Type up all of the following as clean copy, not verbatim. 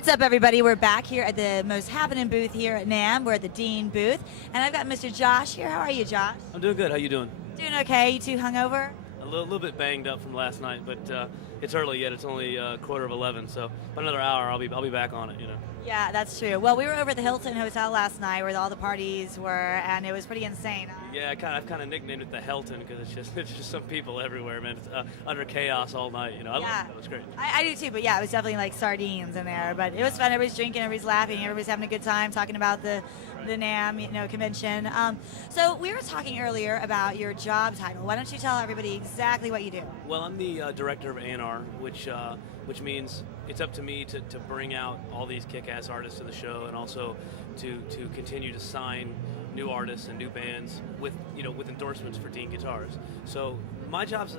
What's up, everybody? We're back here at the most happening booth here at NAMM. We're at the Dean booth, and I've got Mr. Josh here. How are you, Josh? I'm doing good. How you doing? Doing okay. You too hungover? A little bit banged up from last night, but it's early yet. It's only 11:15, so about another hour, I'll be back on it. Yeah, that's true. Well, we were over at the Hilton Hotel last night where all the parties were, and it was pretty insane. Yeah, I've kind of nicknamed it the Helton because it's just some people everywhere, man. It's under chaos all night. I love it. It was great. I do too, but yeah, it was definitely like sardines in there. But it was fun. Everybody's drinking, everybody's laughing, everybody's having a good time talking about the NAMM convention. So we were talking earlier about your job title. Why don't you tell everybody exactly what you do? Well, I'm the director of A&R, which means it's up to me to bring out all these kick-ass artists to the show, and also to continue to sign new artists and new bands with endorsements for Dean Guitars. So my job's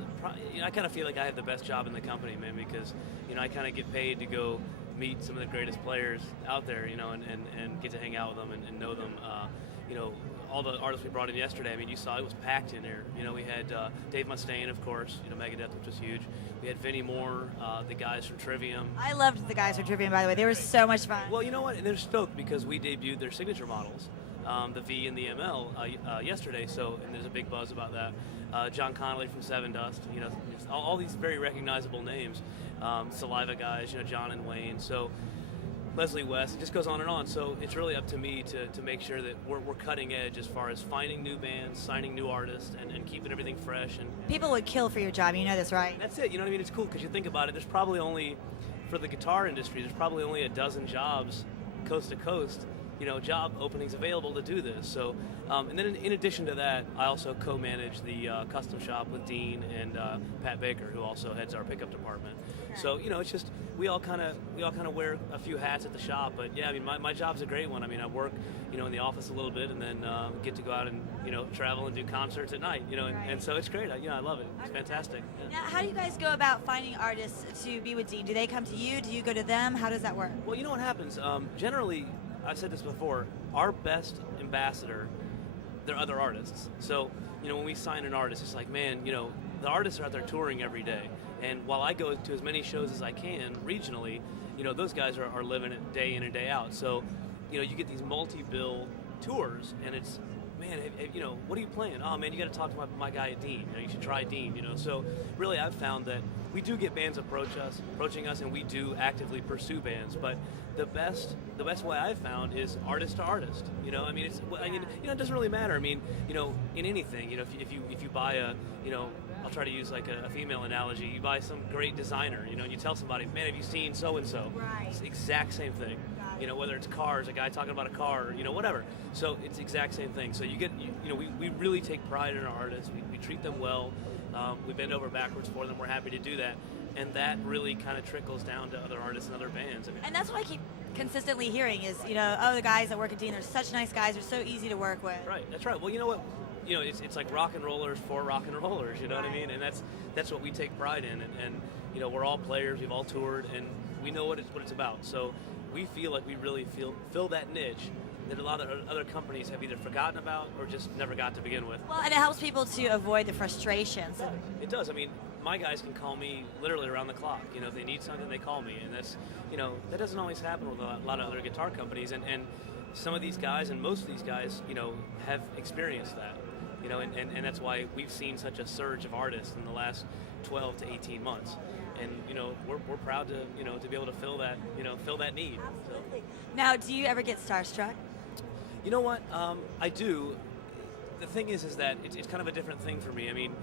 I kind of feel like I have the best job in the company, man, because I kind of get paid to go meet some of the greatest players out there, and get to hang out with them and know them. All the artists we brought in yesterday, I mean, you saw it was packed in there. We had Dave Mustaine, of course, Megadeth, which was huge. We had Vinnie Moore, the guys from Trivium. I loved the guys from Trivium, by the way. They were so much fun. Well, you know what? And they're stoked because we debuted their signature models, the V and the ML, yesterday. And there's a big buzz about that. John Connolly from Seven Dust, all these very recognizable names. Saliva guys, John and Wayne. So Leslie West, it just goes on and on. So it's really up to me to make sure that we're cutting edge as far as finding new bands, signing new artists, and keeping everything fresh. And people would kill for your job. You know this, right? That's it. You know what I mean? It's cool because you think about it. There's probably only, for the guitar industry, there's probably only a dozen jobs, coast to coast, job openings available to do this. So, and then in addition to that, I also co-manage the custom shop with Dean and Pat Baker, who also heads our pickup department. So, it's just we all kind of wear a few hats at the shop. But yeah, I mean, my job's a great one. I mean, I work, in the office a little bit, and then get to go out and travel and do concerts at night. And so it's great. I love it. It's fantastic. Yeah. Now, how do you guys go about finding artists to be with Dean? Do they come to you? Do you go to them? How does that work? Well, you know what happens. Generally, I've said this before, our best ambassador, they're other artists. So, when we sign an artist, it's like, man, the artists are out there touring every day. And while I go to as many shows as I can regionally, those guys are living it day in and day out. So, you get these multi-bill tours, and it's, man, what are you playing? Oh, man, you got to talk to my guy at Dean. You should try Dean, So really, I've found that we do get bands approaching us, and we do actively pursue bands. But the best way I've found is artist to artist. It doesn't really matter. I mean, in anything, if you buy I'll try to use like a female analogy. You buy some great designer, and you tell somebody, man, have you seen so and so? Right. It's the exact same thing. Whether it's cars, a guy talking about a car, whatever. So it's the exact same thing. So we really take pride in our artists. We treat them well. We bend over backwards for them. We're happy to do that. And that really kind of trickles down to other artists and other bands. And that's what I keep consistently hearing is, the guys that work at Dean, they're such nice guys. They're so easy to work with. Right, that's right. Well, you know what? It's like rock and rollers for rock and rollers, you know what I mean? And that's what we take pride in. And we're all players. We've all toured, and we know what it's about. So we feel like we really fill that niche that a lot of other companies have either forgotten about or just never got to begin with. Well, and it helps people to avoid the frustrations. It does. I mean, my guys can call me literally around the clock. If they need something, they call me. And that's, that doesn't always happen with a lot of other guitar companies. And some of these guys, and most of these guys, have experienced that. And that's why we've seen such a surge of artists in the last 12 to 18 months. And we're proud to be able to fill that need. Absolutely. So. Now, do you ever get starstruck? You know what? I do. The thing is that it's kind of a different thing for me. I mean,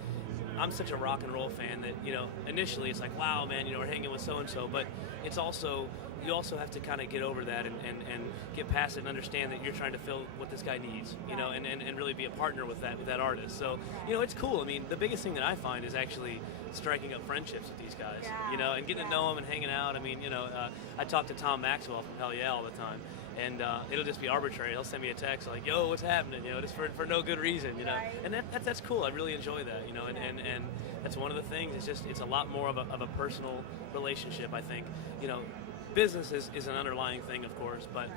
I'm such a rock and roll fan that initially it's like, wow, man, we're hanging with so and so. But it's also you also have to kind of get over that and get past it and understand that you're trying to fill what this guy needs, and really be a partner with that artist. So, it's cool. I mean, the biggest thing that I find is actually striking up friendships with these guys, and getting to know them and hanging out. I mean, I talk to Tom Maxwell from Hell Yeah all the time. And it'll just be arbitrary. He'll send me a text like, "Yo, what's happening?" Just for no good reason, Right. And that's cool. I really enjoy that, and that's one of the things. It's a lot more of a personal relationship. I think, business is an underlying thing, of course, but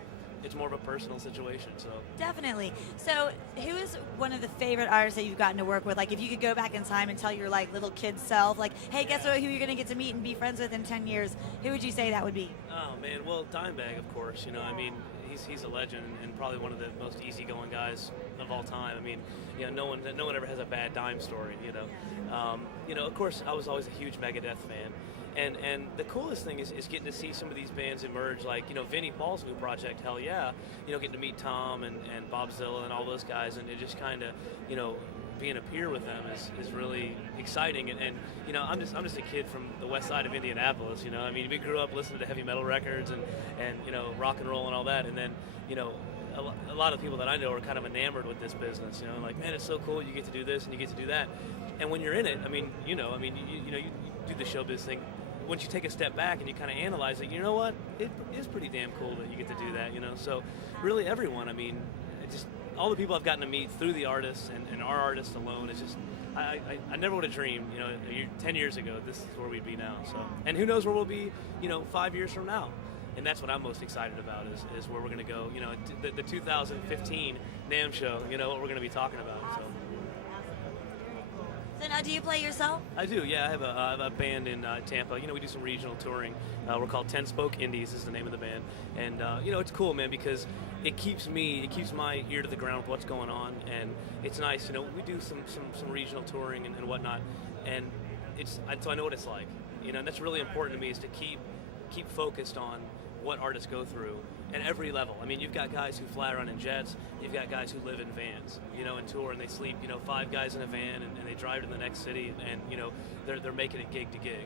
it's more of a personal situation. So Definitely. So, who is one of the favorite artists that you've gotten to work with? Like, if you could go back in time and tell your like little kid self, like, hey, guess what? Who you're gonna get to meet and be friends with in 10 years? Who would you say that would be? oh man, well Dimebag, of course. You know, I mean, he's a legend and probably one of the most easygoing guys of all time. I mean, you know, no one ever has a bad Dime story. You know, of course, I was always a huge Megadeth fan. And the coolest thing is getting to see some of these bands emerge, like, you know, Vinnie Paul's new project, hell yeah. You know, getting to meet Tom and Bob Zilla and all those guys, and it just kind of, you know, being a peer with them is really exciting. And you know, I'm just a kid from the west side of Indianapolis. You know, I mean, we grew up listening to heavy metal records and you know, rock and roll and all that. And then, you know, a lot of people that I know are kind of enamored with this business. You know, like, man, it's so cool. You get to do this and you get to do that. And when you're in it, I mean, you know, you do the showbiz thing. Once you take a step back and you kind of analyze it, you know what? It is pretty damn cool that you get to do that, you know? So really everyone, I mean, just all the people I've gotten to meet through the artists and our artists alone, it's just, I never would have dreamed, you know, 10 years ago, this is where we'd be now. So, and who knows where we'll be, you know, 5 years from now. And that's what I'm most excited about is where we're going to go, you know, the 2015 NAMM show, you know, what we're going to be talking about. So. So now, do you play yourself? I do, yeah. I have a band in Tampa. You know, we do some regional touring. We're called 10 Spoke Indies is the name of the band. And, you know, it's cool, man, because it keeps my ear to the ground with what's going on. And it's nice, you know, we do some regional touring and whatnot. And so I know what it's like. You know, and that's really important to me is to keep focused on what artists go through at every level. I mean, you've got guys who fly around in jets, you've got guys who live in vans, you know, and tour, and they sleep, you know, 5 guys in a van, and they drive to the next city, and you know, they're making it gig to gig.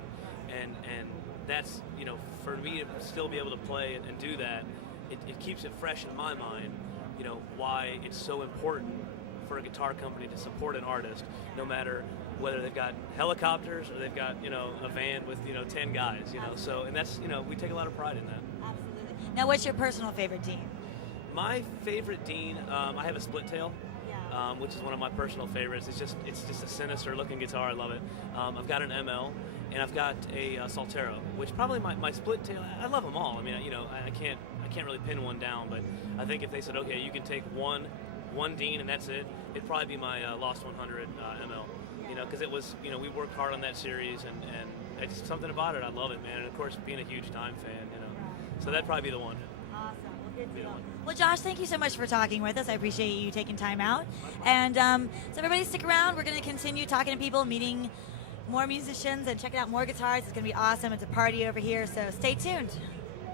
And that's, you know, for me to still be able to play and do that, it keeps it fresh in my mind, you know, why it's so important for a guitar company to support an artist, no matter whether they've got helicopters or they've got, you know, a van with, you know, 10 guys, you know. So, and that's, you know, we take a lot of pride in that. Absolutely. Now, what's your personal favorite Dean? My favorite Dean, I have a split tail, which is one of my personal favorites. It's just a sinister looking guitar. I love it. I've got an ML, and I've got a Soltero, which probably my split tail. I love them all. I mean, you know, I can't really pin one down, but I think if they said, okay, you can take one Dean and that's it, it'd probably be my Lost 100 ML. You know, because it was, you know, we worked hard on that series, and it's something about it. I love it, man. And of course, being a huge Dime fan, you know, so that'd probably be the one. Awesome. Well, good to know. Well, Josh, thank you so much for talking with us. I appreciate you taking time out. And so everybody stick around. We're going to continue talking to people, meeting more musicians, and checking out more guitars. It's going to be awesome. It's a party over here, so stay tuned.